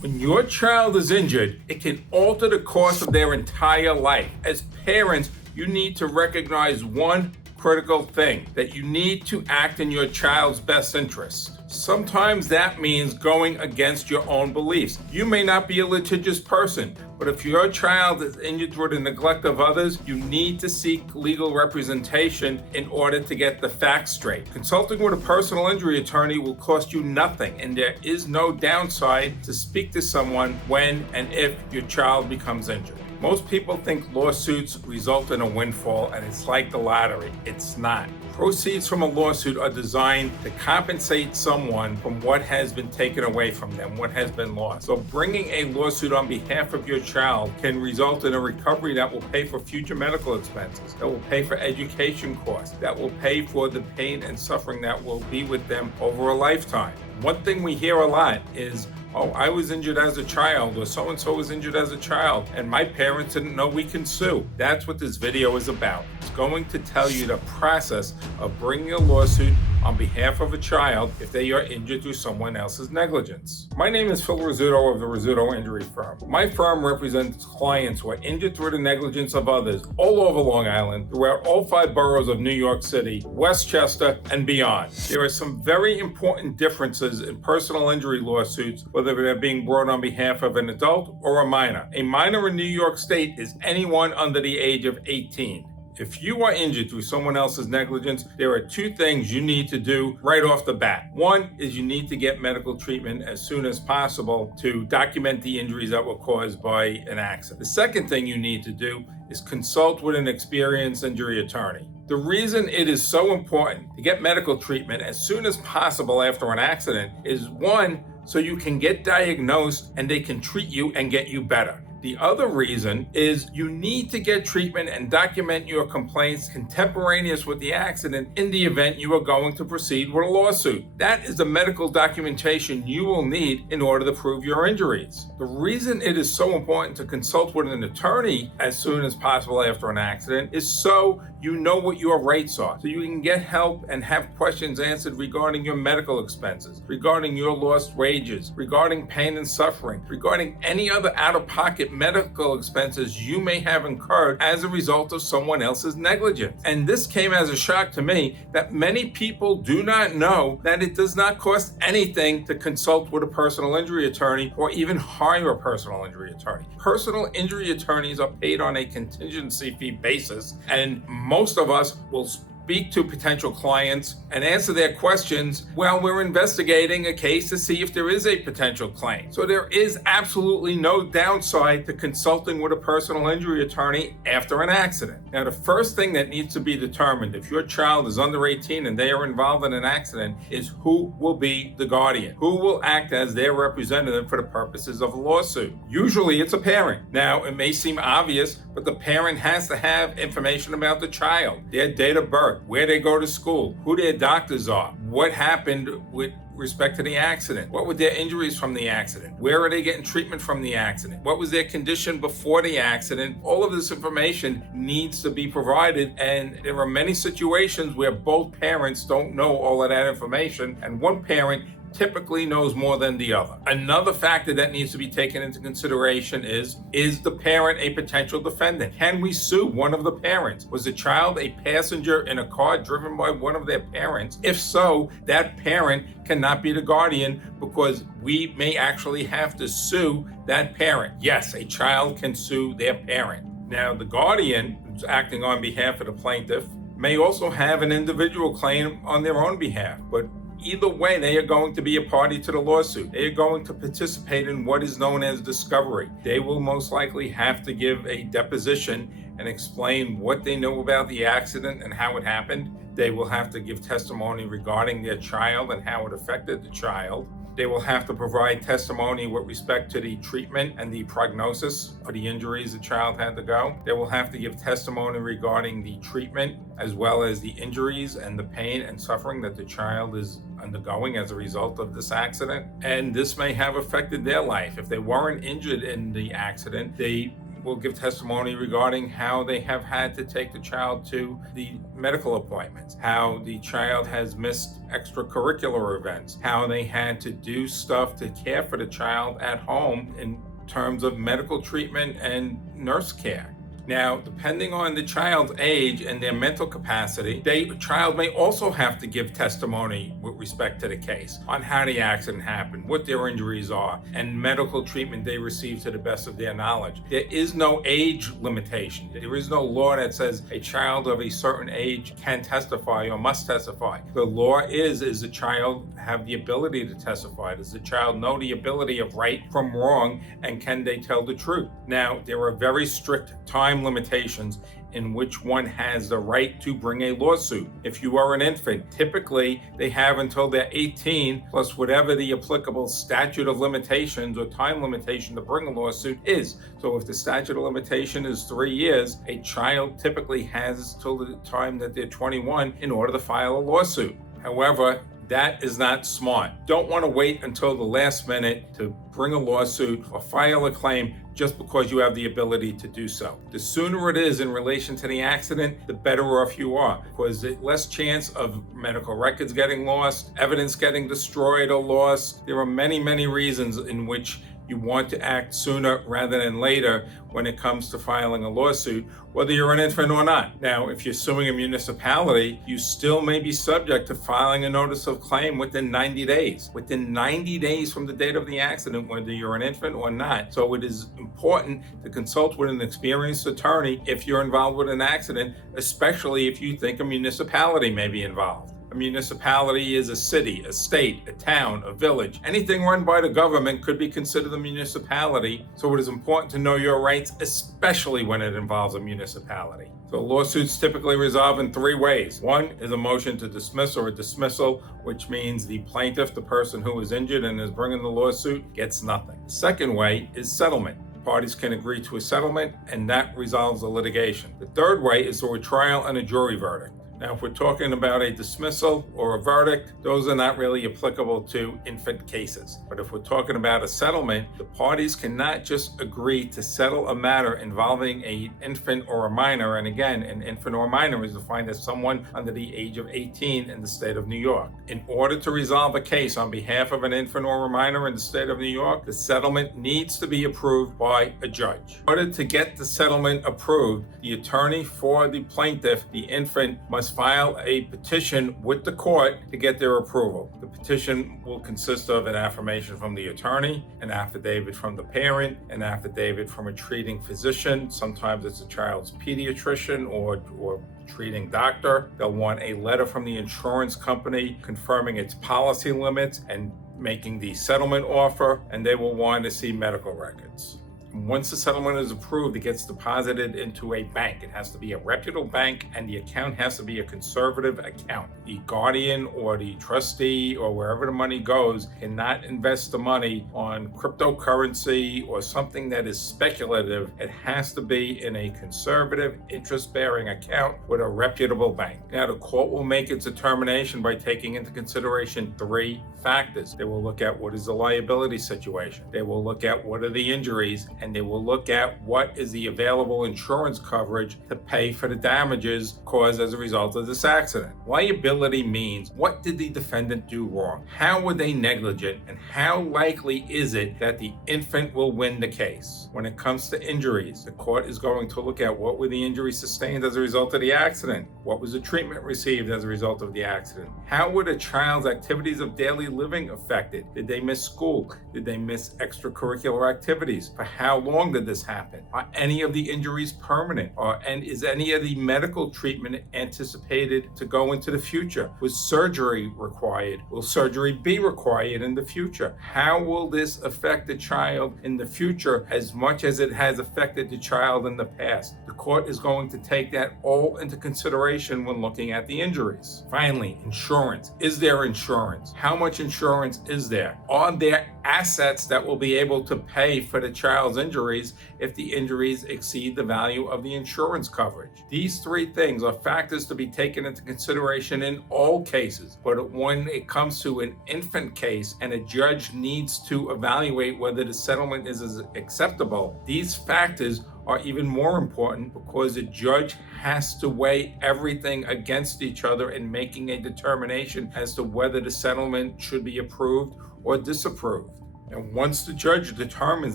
When your child is injured, it can alter the course of their entire life. As parents, you need to recognize one critical thing, that you need to act in your child's best interest. Sometimes that means going against your own beliefs. You may not be a litigious person, but if your child is injured through the neglect of others, you need to seek legal representation in order to get the facts straight. Consulting with a personal injury attorney will cost you nothing, and there is no downside to speak to someone when and if your child becomes injured. Most people think lawsuits result in a windfall and it's like the lottery. It's not. Proceeds from a lawsuit are designed to compensate someone from what has been taken away from them, what has been lost. So bringing a lawsuit on behalf of your child can result in a recovery that will pay for future medical expenses, that will pay for education costs, that will pay for the pain and suffering that will be with them over a lifetime. One thing we hear a lot is, oh, I was injured as a child, or so-and-so was injured as a child, and my parents didn't know we can sue. That's what this video is about. It's going to tell you the process of bringing a lawsuit on behalf of a child if they are injured through someone else's negligence. My name is Phil Rizzuto of the Rizzuto Injury Firm. My firm represents clients who are injured through the negligence of others all over Long Island, throughout all 5 boroughs of New York City, Westchester, and beyond. There are some very important differences in personal injury lawsuits, whether they're being brought on behalf of an adult or a minor. A minor in New York State is anyone under the age of 18. If you are injured through someone else's negligence, there are 2 things you need to do right off the bat. One is you need to get medical treatment as soon as possible to document the injuries that were caused by an accident. The second thing you need to do is consult with an experienced injury attorney. The reason it is so important to get medical treatment as soon as possible after an accident is, one, so you can get diagnosed and they can treat you and get you better. The other reason is you need to get treatment and document your complaints contemporaneous with the accident in the event you are going to proceed with a lawsuit. That is the medical documentation you will need in order to prove your injuries. The reason it is so important to consult with an attorney as soon as possible after an accident is so you know what your rights are, so you can get help and have questions answered regarding your medical expenses, regarding your lost wages, regarding pain and suffering, regarding any other out-of-pocket medical expenses you may have incurred as a result of someone else's negligence. And this came as a shock to me that many people do not know that it does not cost anything to consult with a personal injury attorney or even hire a personal injury attorney. Personal injury attorneys are paid on a contingency fee basis, and most of us will speak to potential clients and answer their questions while we're investigating a case to see if there is a potential claim. So there is absolutely no downside to consulting with a personal injury attorney after an accident. Now, the first thing that needs to be determined if your child is under 18 and they are involved in an accident is who will be the guardian, who will act as their representative for the purposes of a lawsuit. Usually it's a parent. Now, it may seem obvious, but the parent has to have information about the child, their date of birth, where they go to school, who their doctors are, what happened with respect to the accident, what were their injuries from the accident, where are they getting treatment from the accident, what was their condition before the accident. All of this information needs to be provided, and there are many situations where both parents don't know all of that information, and one parent typically knows more than the other. Another factor that needs to be taken into consideration is the parent a potential defendant? Can we sue one of the parents? Was the child a passenger in a car driven by one of their parents? If so, that parent cannot be the guardian because we may actually have to sue that parent. Yes, a child can sue their parent. Now, the guardian who's acting on behalf of the plaintiff may also have an individual claim on their own behalf, but either way, they are going to be a party to the lawsuit. They are going to participate in what is known as discovery. They will most likely have to give a deposition and explain what they know about the accident and how it happened. They will have to give testimony regarding their child and how it affected the child. They will have to provide testimony with respect to the treatment and the prognosis for the injuries the child had to go. They will have to give testimony regarding the treatment as well as the injuries and the pain and suffering that the child is undergoing as a result of this accident. And this may have affected their life. If they weren't injured in the accident, they will give testimony regarding how they have had to take the child to the medical appointments, how the child has missed extracurricular events, how they had to do stuff to care for the child at home in terms of medical treatment and nurse care. Now, depending on the child's age and their mental capacity, the child may also have to give testimony with respect to the case on how the accident happened, what their injuries are, and medical treatment they received to the best of their knowledge. There is no age limitation. There is no law that says a child of a certain age can testify or must testify. The law is the child have the ability to testify? Does the child know the ability of right from wrong, and can they tell the truth? Now, there are very strict time limitations in which one has the right to bring a lawsuit. If you are an infant, typically they have until they're 18 plus whatever the applicable statute of limitations or time limitation to bring a lawsuit is. So if the statute of limitation is 3 years, a child typically has till the time that they're 21 in order to file a lawsuit. However, that is not smart. Don't want to wait until the last minute to bring a lawsuit or file a claim just because you have the ability to do so. The sooner it is in relation to the accident, the better off you are, because there's less chance of medical records getting lost, evidence getting destroyed or lost. There are many, many reasons in which you want to act sooner rather than later when it comes to filing a lawsuit, whether you're an infant or not. Now, if you're suing a municipality, you still may be subject to filing a notice of claim within 90 days. Within 90 days from the date of the accident, whether you're an infant or not. So it is important to consult with an experienced attorney if you're involved with an accident, especially if you think a municipality may be involved. A municipality is a city, a state, a town, a village. Anything run by the government could be considered a municipality, so it is important to know your rights, especially when it involves a municipality. So lawsuits typically resolve in 3 ways. One is a motion to dismiss or a dismissal, which means the plaintiff, the person who is injured and is bringing the lawsuit, gets nothing. The second way is settlement. Parties can agree to a settlement, and that resolves the litigation. The third way is through a trial and a jury verdict. Now, if we're talking about a dismissal or a verdict, those are not really applicable to infant cases. But if we're talking about a settlement, the parties cannot just agree to settle a matter involving an infant or a minor. And again, an infant or minor is defined as someone under the age of 18 in the state of New York. In order to resolve a case on behalf of an infant or a minor in the state of New York, the settlement needs to be approved by a judge. In order to get the settlement approved, the attorney for the plaintiff, the infant, must file a petition with the court to get their approval. The petition will consist of an affirmation from the attorney, an affidavit from the parent, an affidavit from a treating physician. Sometimes it's a child's pediatrician or treating doctor. They'll want a letter from the insurance company confirming its policy limits and making the settlement offer, and they will want to see medical records. Once the settlement is approved, it gets deposited into a bank. It has to be a reputable bank, and the account has to be a conservative account. The guardian or the trustee or wherever the money goes cannot invest the money on cryptocurrency or something that is speculative. It has to be in a conservative, interest-bearing account with a reputable bank. Now, the court will make its determination by taking into consideration 3 factors. They will look at what is the liability situation. They will look at what are the injuries, and they will look at what is the available insurance coverage to pay for the damages caused as a result of this accident. Liability means, what did the defendant do wrong? How were they negligent? And how likely is it that the infant will win the case? When it comes to injuries, the court is going to look at what were the injuries sustained as a result of the accident? What was the treatment received as a result of the accident? How were the child's activities of daily living affected? Did they miss school? Did they miss extracurricular activities? For how long did this happen? Are any of the injuries permanent? And is any of the medical treatment anticipated to go into the future? Was surgery required? Will surgery be required in the future? How will this affect the child in the future as much as it has affected the child in the past? The court is going to take that all into consideration when looking at the injuries. Finally, insurance. Is there insurance? How much insurance is there? Are there assets that will be able to pay for the child's injuries if the injuries exceed the value of the insurance coverage? These 3 things are factors to be taken into consideration in all cases, but when it comes to an infant case and a judge needs to evaluate whether the settlement is acceptable, these factors are even more important because the judge has to weigh everything against each other in making a determination as to whether the settlement should be approved or disapproved. And once the judge determines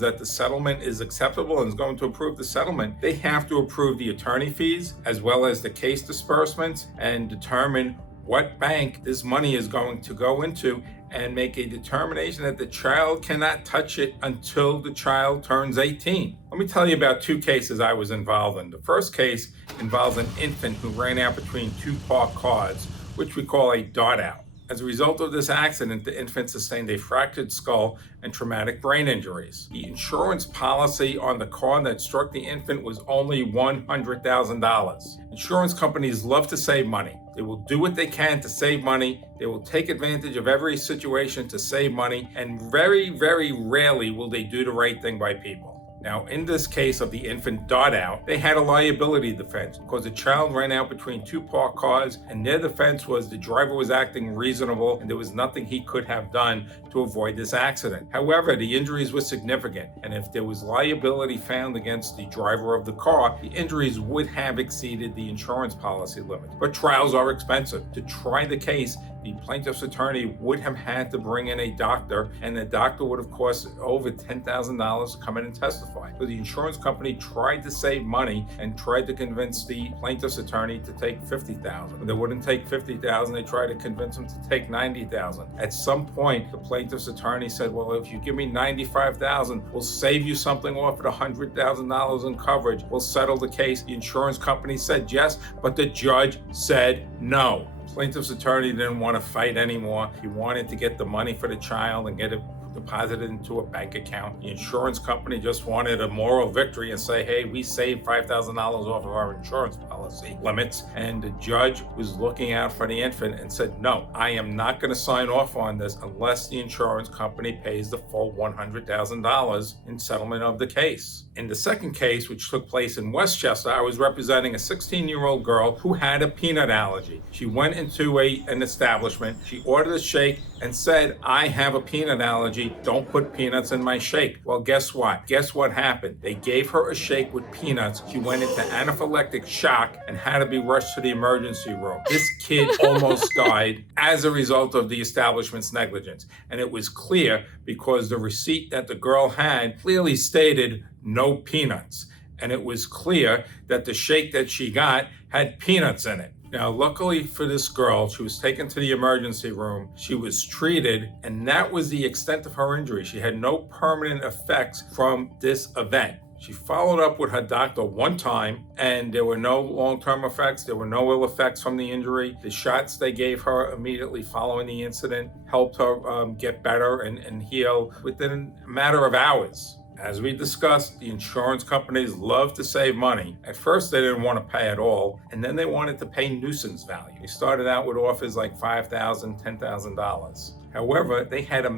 that the settlement is acceptable and is going to approve the settlement, they have to approve the attorney fees as well as the case disbursements and determine what bank this money is going to go into and make a determination that the child cannot touch it until the child turns 18. Let me tell you about two cases I was involved in. The first case involves an infant who ran out between two parked cars, which we call a dart out. As a result of this accident, the infant sustained a fractured skull and traumatic brain injuries. The insurance policy on the car that struck the infant was only $100,000. Insurance companies love to save money. They will do what they can to save money. They will take advantage of every situation to save money, and very, very rarely will they do the right thing by people. Now, in this case of the infant dart out, they had a liability defense because the child ran out between two parked cars, and their defense was the driver was acting reasonable and there was nothing he could have done to avoid this accident. However, the injuries were significant, and if there was liability found against the driver of the car, the injuries would have exceeded the insurance policy limit. But trials are expensive. To try the case, the plaintiff's attorney would have had to bring in a doctor, and the doctor would have cost over $10,000 to come in and testify. So the insurance company tried to save money and tried to convince the plaintiff's attorney to take $50,000. When they wouldn't take $50,000, they tried to convince him to take $90,000. At some point, the plaintiff's attorney said, well, if you give me $95,000, we'll save you something off at $100,000 in coverage. We'll settle the case. The insurance company said yes, but the judge said no. Plaintiff's attorney didn't want to fight anymore. He wanted to get the money for the child and get it deposited into a bank account. The insurance company just wanted a moral victory and say, hey, we saved $5,000 off of our insurance policy limits. And the judge was looking out for the infant and said, no, I am not going to sign off on this unless the insurance company pays the full $100,000 in settlement of the case. In the second case, which took place in Westchester, I was representing a 16-year-old girl who had a peanut allergy. She went into an establishment, she ordered a shake and said, I have a peanut allergy, don't put peanuts in my shake. Well, guess what? Guess what happened? They gave her a shake with peanuts. She went into anaphylactic shock and had to be rushed to the emergency room. This kid almost died as a result of the establishment's negligence. And it was clear because the receipt that the girl had clearly stated no peanuts. And it was clear that the shake that she got had peanuts in it. Now, luckily for this girl, she was taken to the emergency room. She was treated, and that was the extent of her injury. She had no permanent effects from this event. She followed up with her doctor one time, and there were no long-term effects. There were no ill effects from the injury. The shots they gave her immediately following the incident helped her get better and heal within a matter of hours. As we discussed, the insurance companies love to save money. At first, they didn't want to pay at all, and then they wanted to pay nuisance value. They started out with offers like $5,000, $10,000. However, they had $1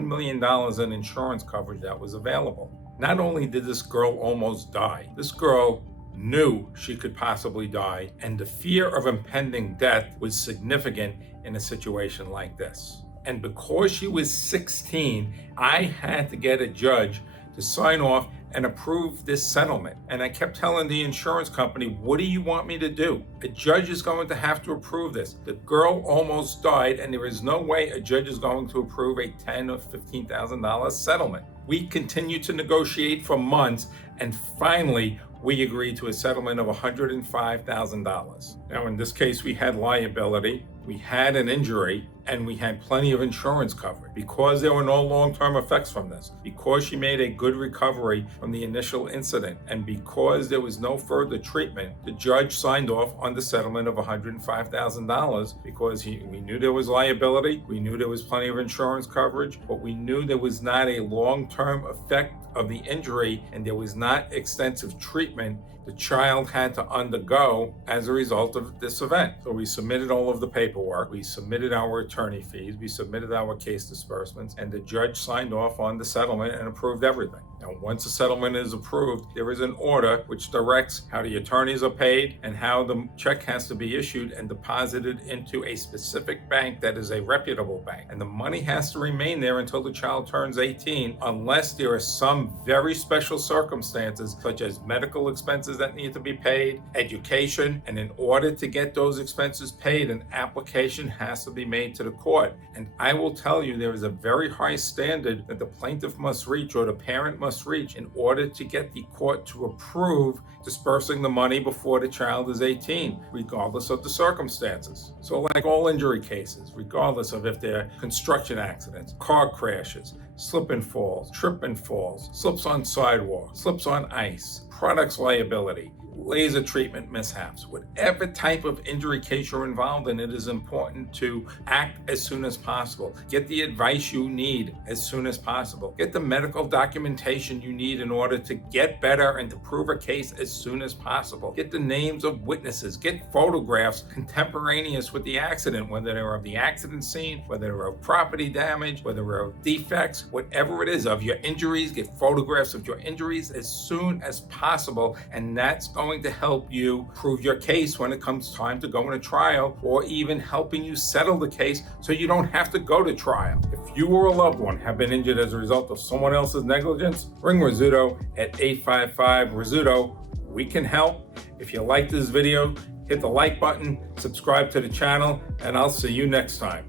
million in insurance coverage that was available. Not only did this girl almost die, this girl knew she could possibly die, and the fear of impending death was significant in a situation like this. And because she was 16, I had to get a judge to sign off and approve this settlement. And I kept telling the insurance company, what do you want me to do? A judge is going to have to approve this. The girl almost died, and there is no way a judge is going to approve a $10,000 or $15,000 settlement. We continued to negotiate for months, and finally, we agreed to a settlement of $105,000. Now, in this case, we had liability, we had an injury, and we had plenty of insurance coverage. Because there were no long-term effects from this, because she made a good recovery from the initial incident, and because there was no further treatment, the judge signed off on the settlement of $105,000 because we knew there was liability, we knew there was plenty of insurance coverage, but we knew there was not a long-term effect of the injury, and there was not extensive treatment the child had to undergo as a result of this event. So we submitted all of the paperwork, we submitted our attorney fees, we submitted our case disbursements, and the judge signed off on the settlement and approved everything. Now, once a settlement is approved, there is an order which directs how the attorneys are paid and how the check has to be issued and deposited into a specific bank that is a reputable bank. And the money has to remain there until the child turns 18, unless there are some very special circumstances, such as medical expenses that need to be paid, education, and in order to get those expenses paid, an application has to be made to the court. And I will tell you, there is a very high standard that the plaintiff must reach or the parent must reach in order to get the court to approve dispersing the money before the child is 18, regardless of the circumstances. So like all injury cases, regardless of if they're construction accidents, car crashes, slip and falls, trip and falls, slips on sidewalks, slips on ice, products liability, laser treatment mishaps, whatever type of injury case you're involved in, it is important to act as soon as possible. Get the advice you need as soon as possible. Get the medical documentation you need in order to get better and to prove a case as soon as possible. Get the names of witnesses. Get photographs contemporaneous with the accident, whether they're of the accident scene, whether they're of property damage, whether they're of defects, whatever it is of your injuries. Get photographs of your injuries as soon as possible, and that's going to help you prove your case when it comes time to go in a trial, or even helping you settle the case so you don't have to go to trial. If you or a loved one have been injured as a result of someone else's negligence, ring Rizzuto at 855-RIZZUTO. We can help. If you like this video, hit the like button, subscribe to the channel, and I'll see you next time.